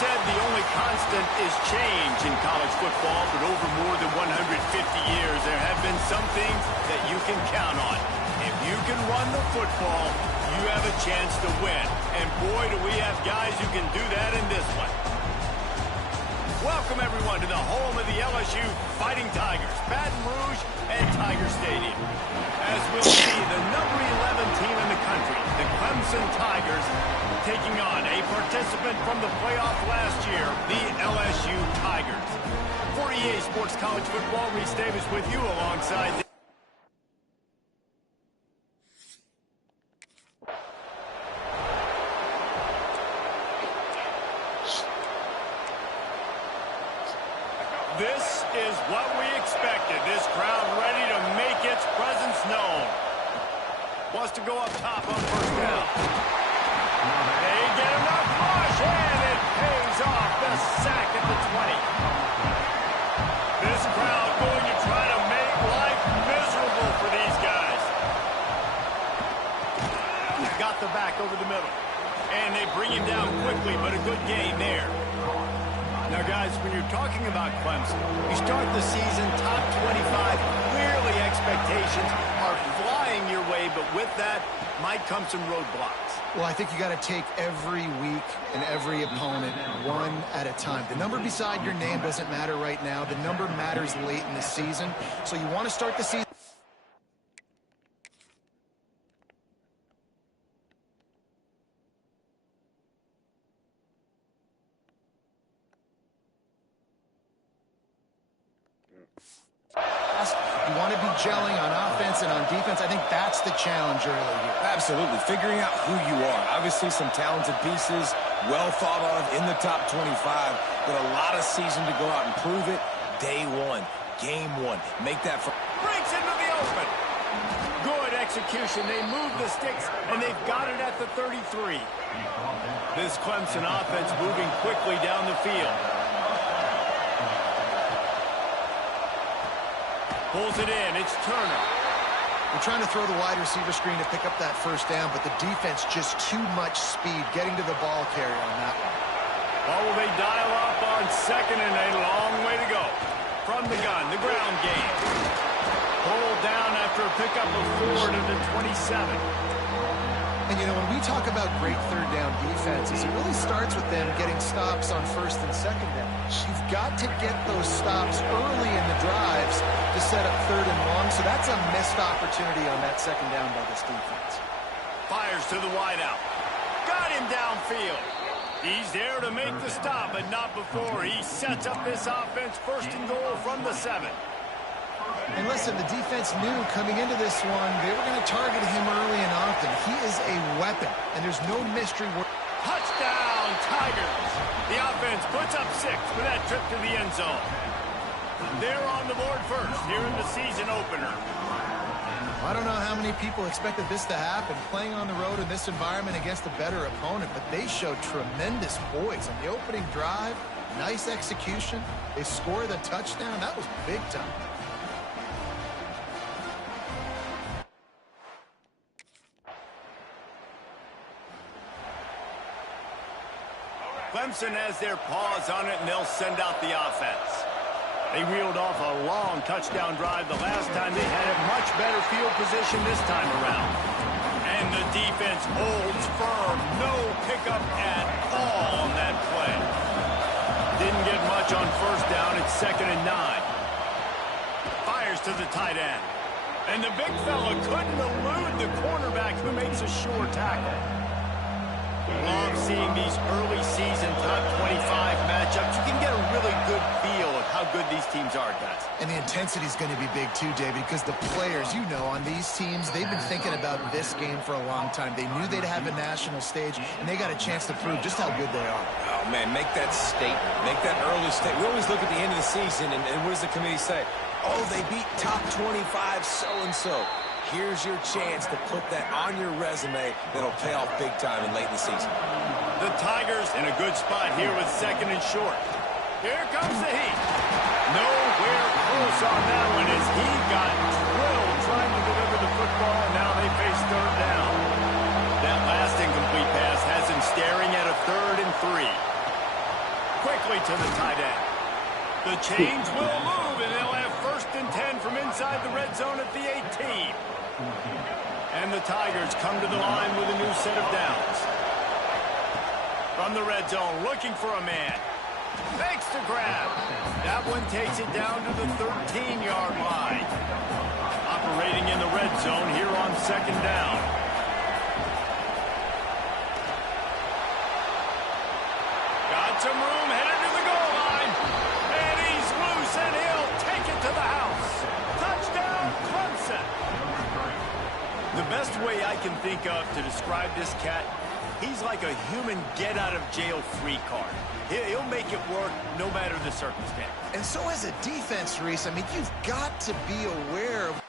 said the only constant is change in college football, but over more than 150 years, there have been some things that you can count on. If you can run the football, you have a chance to win. And boy, do we have guys who can do that in this one. Welcome, everyone, to the home of the LSU Fighting Tigers, Baton Rouge and Tiger Stadium. As we'll see, the number 11 team in the country, the Clemson Tigers, taking on a participant from the playoff last year, the LSU Tigers. For EA Sports College Football, Reese Davis with you alongside... This is what we expected. This crowd ready to make its presence known. Wants to go up top on first down. They get enough push, and it pays off. The sack at the 20. This crowd going to try to make life miserable for these guys. He's got the back over the middle. And they bring him down quickly, but a good gain there. Now, guys, when you're talking about Clemson, you start the season top 25. Clearly, expectations are flying your way, but with that might come some roadblocks. Well, I think you got to take every week and every opponent one at a time. The number beside your name doesn't matter right now. The number matters late in the season. So you want to start the season. You want to be gelling on offense and on defense. I think that's the challenge early here. Absolutely. Figuring out who you are. Obviously, some talented pieces, well thought of in the top 25, but a lot of season to go out and prove it. Day one, game one. Make that for... Breaks into the open. Good execution. They move the sticks, and they've got it at the 33. This Clemson offense moving quickly down the field. Pulls it in. It's Turner. They're trying to throw the wide receiver screen to pick up that first down, but the defense just too much speed getting to the ball carrier on that one. Oh, they dial up on second and a long way to go. From the gun, the ground game. Pulled down after a pickup of 4 to the 27. And, you know, when we talk about great third down defenses, it really starts with them getting stops on first and second down. You've got to get those stops early in the drives to set up third and long, so that's a missed opportunity on that second down by this defense. Fires to the wideout. Got him downfield. He's there to make the stop, but not before. He sets up this offense first and goal from the 7. And listen, the defense knew coming into this one, they were going to target him early and often. He is a weapon, and there's no mystery. Touchdown, Tigers. The offense puts up 6 for that trip to the end zone. They're on the board first here in the season opener. I don't know how many people expected this to happen, playing on the road in this environment against a better opponent, but they showed tremendous poise on the opening drive. Nice execution. They score the touchdown. That was big time. Clemson has their paws on it, and they'll send out the offense. They reeled off a long touchdown drive the last time. They had a much better field position this time around. And the defense holds firm. No pickup at all on that play. Didn't get much on first down. It's 2nd and 9. Fires to the tight end. And the big fella couldn't elude the cornerback who makes a sure tackle. Love seeing these early season top 25 matchups. You can get a really good feel of how good these teams are, guys. And the intensity is going to be big too, David, because the players, you know, on these teams, they've been thinking about this game for a long time. They knew they'd have a national stage, and they got a chance to prove just how good they are. Oh, man, make that statement. Make that early statement. We always look at the end of the season, and what does the committee say? Oh, they beat top 25 so-and-so. Here's your chance to put that on your resume that'll pay off big time and late in the season. The Tigers in a good spot here with 2nd and short. Here comes the heat. Nowhere close on that one as he got drilled trying to deliver the football, and now they face 3rd down. That last incomplete pass has him staring at a 3rd and 3. quickly to the tight end. The chains will move, and they'll have 1st and 10 from inside the red zone at the 18. And the Tigers come to the line with a new set of downs. From the red zone, looking for a man. Makes the grab. That one takes it down to the 13-yard line. Operating in the red zone here on 2nd down. Got some room, headed to the goal line. And he's loose, and he'll take it to the house. Touchdown, Clemson. The best way I can think of to describe this cat, he's like a human get-out-of-jail-free card. He'll make it work no matter the circumstance. And so as a defense, Reese, I mean, you've got to be aware of...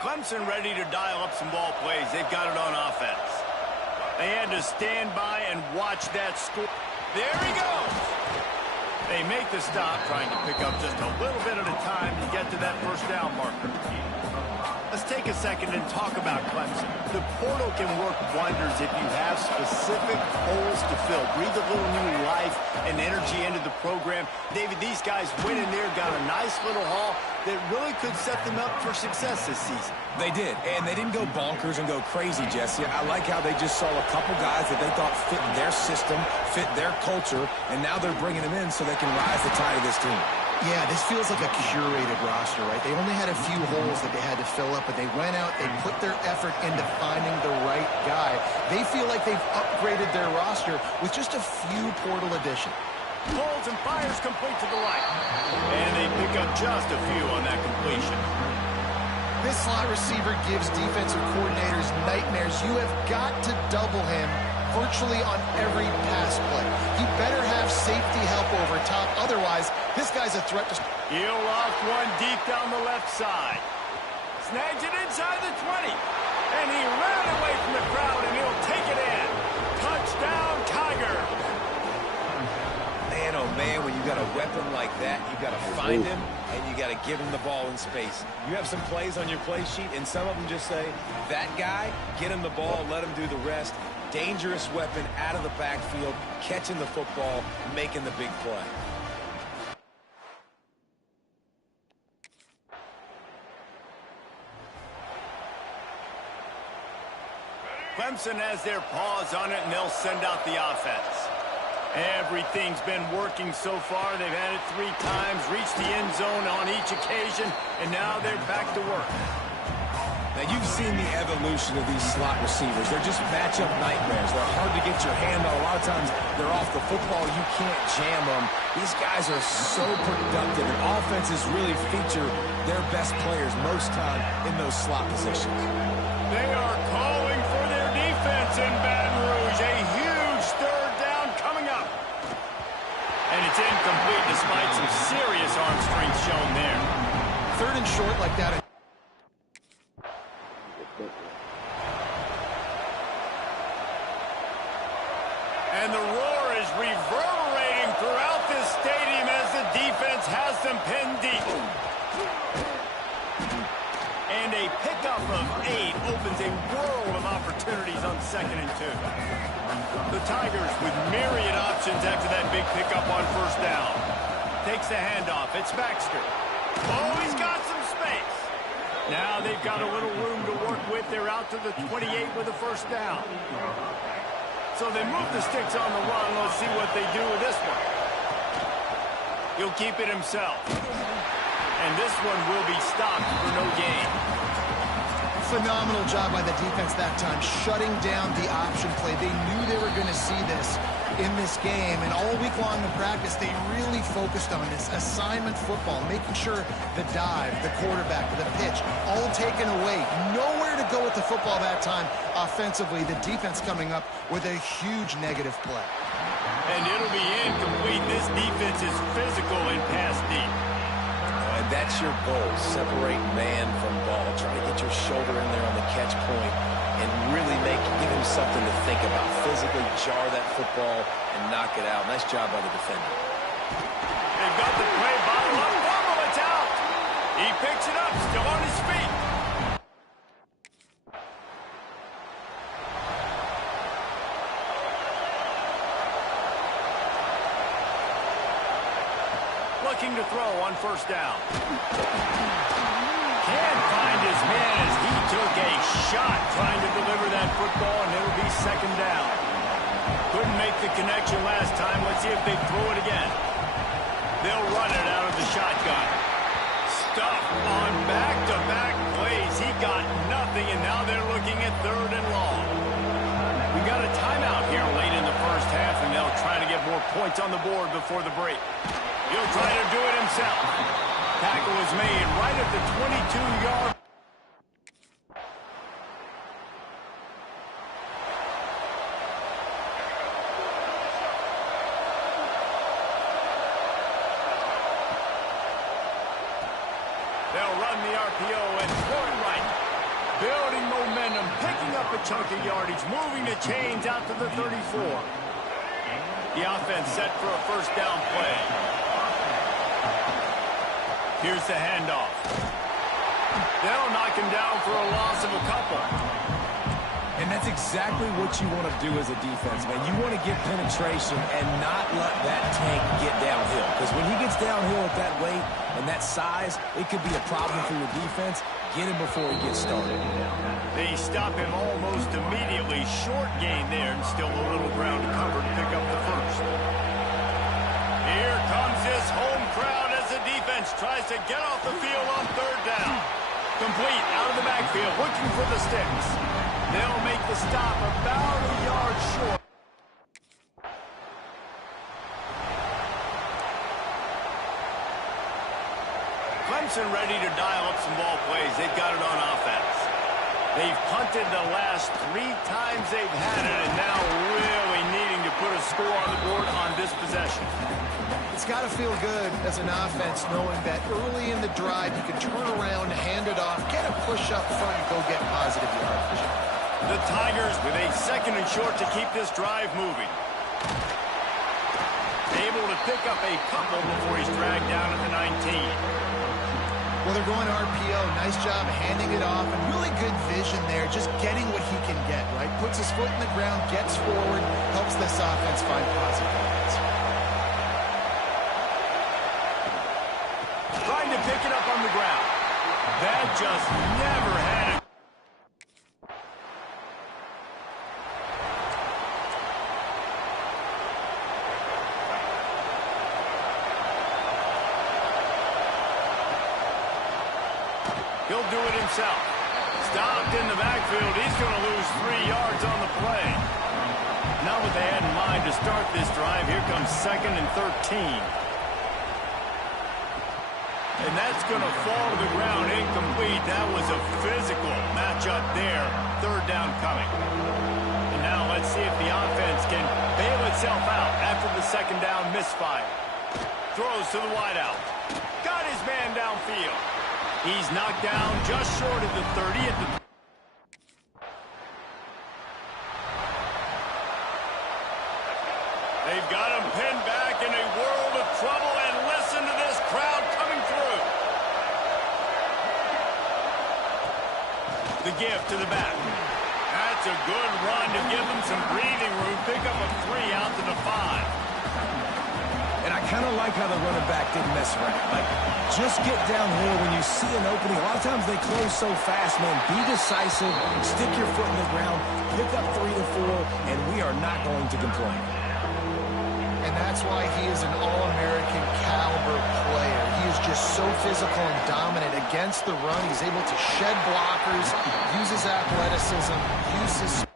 Clemson ready to dial up some ball plays. They've got it on offense. They had to stand by and watch that score. There he goes. They make the stop, trying to pick up just a little bit at a time to get to that 1st down marker. Let's take a second and talk about Clemson. The portal can work wonders if you have specific holes to fill. Breathe a little new life and energy into the program. David, these guys went in there, got a nice little haul that really could set them up for success this season. They did, and they didn't go bonkers and go crazy, Jesse. I like how they just saw a couple guys that they thought fit their system, fit their culture, and now they're bringing them in so they can rise the tide of this team. Yeah, this feels like a curated roster, right? They only had a few holes that they had to fill up, but they went out, they put their effort into finding the right guy. They feel like they've upgraded their roster with just a few portal additions. Pulls and fires complete to the right. And they pick up just a few on that completion. This slot receiver gives defensive coordinators nightmares. You have got to double him virtually on every pass play. You better have safety help over top. Otherwise, this guy's a threat to... He'll loft one deep down the left side. Snags it inside the 20. And he ran away from the crowd, and he'll take it in. Touchdown, Tiger. Man, oh man, when you got a weapon like that, you got to find him, and you got to give him the ball in space. You have some plays on your play sheet, and some of them just say, that guy, get him the ball, let him do the rest. Dangerous weapon out of the backfield, catching the football, making the big play. Clemson has their paws on it, and they'll send out the offense. Everything's been working so far. They've had it 3 times, reached the end zone on each occasion, and now they're back to work. Now, you've seen the evolution of these slot receivers. They're just matchup nightmares. They're hard to get your hand on. A lot of times, they're off the football. You can't jam them. These guys are so productive, and offenses really feature their best players most time in those slot positions. They are calling for their defense in Baton Rouge. A huge 3rd down coming up. And it's incomplete despite some serious arm strength shown there. 3rd and short like that. And the roar is reverberating throughout this stadium as the defense has them pinned deep. And a pickup of 8 opens a world of opportunities on 2nd and 2. The Tigers with myriad options after that big pickup on 1st down. Takes the handoff. It's Baxter. Oh, he's got some space. Now they've got a little room to work with. They're out to the 28 with a 1st down. So they move the sticks on the run. Let's see what they do with this one. He'll keep it himself. And this one will be stopped for no gain. Phenomenal job by the defense that time, shutting down the option play. They knew they were going to see this in this game, and all week long in practice, they really focused on this assignment football, making sure the dive, the quarterback, the pitch, all taken away. Nowhere to go with the football that time offensively. The defense coming up with a huge negative play. And it'll be incomplete. This defense is physical and pass deep. And that's your goal, separate man from ball. Try to get your shoulder in there on the catch point and really give him something to think about. Physically jar that football and knock it out. Nice job by the defender. They've got the play bottle up. Fumble, it's out. He picks it up, still on his feet. looking to throw on first down. Can't find his man as he took a shot trying to deliver that football, and it'll be second down. Couldn't make the connection last time. Let's see if they throw it again. They'll run it out of the shotgun. Stuff on back-to-back plays. He got nothing, and now they're looking at third and long. We got a timeout here late in the first half, and they'll try to get more points on the board before the break. He'll try to do it himself. Tackle was made right at the 22-yard. They'll run the RPO and throw it right. Building momentum, picking up a chunk of yardage, moving the chains out to the 34. The offense set for a first down play. Here's the handoff. They'll knock him down for a loss of a couple. And that's exactly what you want to do as a defense, man. You want to get penetration and not let that tank get downhill. Because when he gets downhill at that weight and that size, it could be a problem for your defense. Get him before he gets started. They stop him almost immediately. Short gain there and still a little ground to cover to pick up the first. Here comes this home crowd as the defense tries to get off the field on third down. Complete out of the backfield, looking for the sticks. They'll make the stop about a yard short. Clemson ready to dial up some ball plays. They've got it on offense. They've punted the last 3 times they've had it, and now really needing to put a score on the board on this possession. It's got to feel good as an offense knowing that early in the drive you can turn around, hand it off, get a push up front, and go get positive yardage. The Tigers with a second and short to keep this drive moving. Able to pick up a couple before he's dragged down at the 19. Well, they're going RPO. Nice job handing it off, and really good vision there, just getting what he can get, right? Puts his foot in the ground, gets forward, helps this offense find positive yards. Trying to pick it up on the ground. That just never had it. He'll do it himself. Stopped in the backfield. He's going to lose 3 yards on the play. Not what they had in mind to start this drive. Here comes second and 13. And that's going to fall to the ground incomplete. That was a physical matchup there. Third down coming. And now let's see if the offense can bail itself out after the second down misfire. Throws to the wideout. Got his man downfield. He's knocked down just short of the 30 at the... They've got him pinned back in a world of trouble, and listen to this crowd coming through. The give to the back. That's a good run to give them some breathing room. Pick up a 3 out to the 5. And I kind of like how the running back didn't mess around. Like, just get downhill when you see an opening. A lot of times they close so fast, man. Be decisive, stick your foot in the ground, pick up 3 to 4, and we are not going to complain. And that's why he is an All-American caliber player. He is just so physical and dominant against the run. He's able to shed blockers, use his athleticism, use his...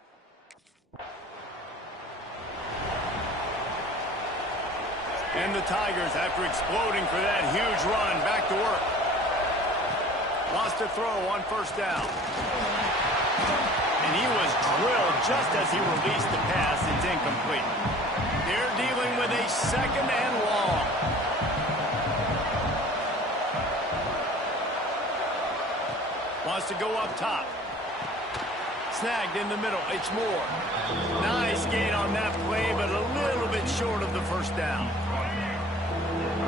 And the Tigers, after exploding for that huge run, back to work. Lost a throw on first down. And he was drilled just as he released the pass. It's incomplete. They're dealing with a second and long. Wants to go up top. Snagged in the middle. It's Moore. Nice gain on that play, but a little bit short of the first down.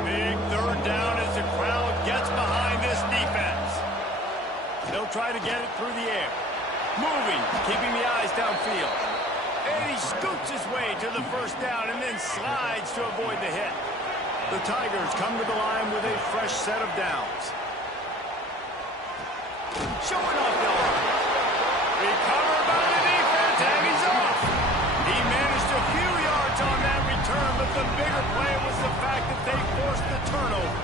Big third down as the crowd gets behind this defense. They'll try to get it through the air. Moving, keeping the eyes downfield. And he scoots his way to the first down and then slides to avoid the hit. The Tigers come to the line with a fresh set of downs. Showing off the arm. Recovered by the defense, and he's off. He managed a few yards on that return, but the bigger play was the fact that they forced the turnover.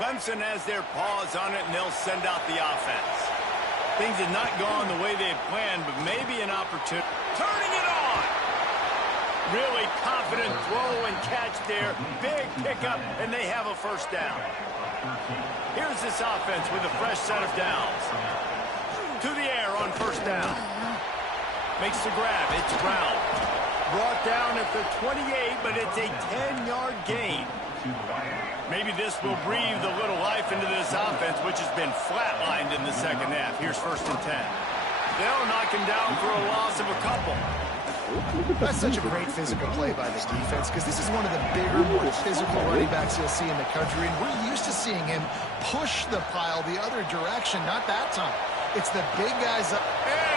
Clemson has their paws on it, and they'll send out the offense. Things had not gone the way they had planned, but maybe an opportunity. Turning it on! Really confident throw and catch there. Big pickup, and they have a first down. Here's this offense with a fresh set of downs. To the air on first down. Makes the grab. It's Brown. Brought down at the 28, but it's a 10-yard gain. Maybe this will breathe a little life into this offense, which has been flatlined in the second half. Here's first and 10. They'll knock him down for a loss of a couple. That's such a great physical play by this defense, because this is one of the bigger, more physical running backs you'll see in the country, and we're used to seeing him push the pile the other direction. Not that time. It's the big guys up. And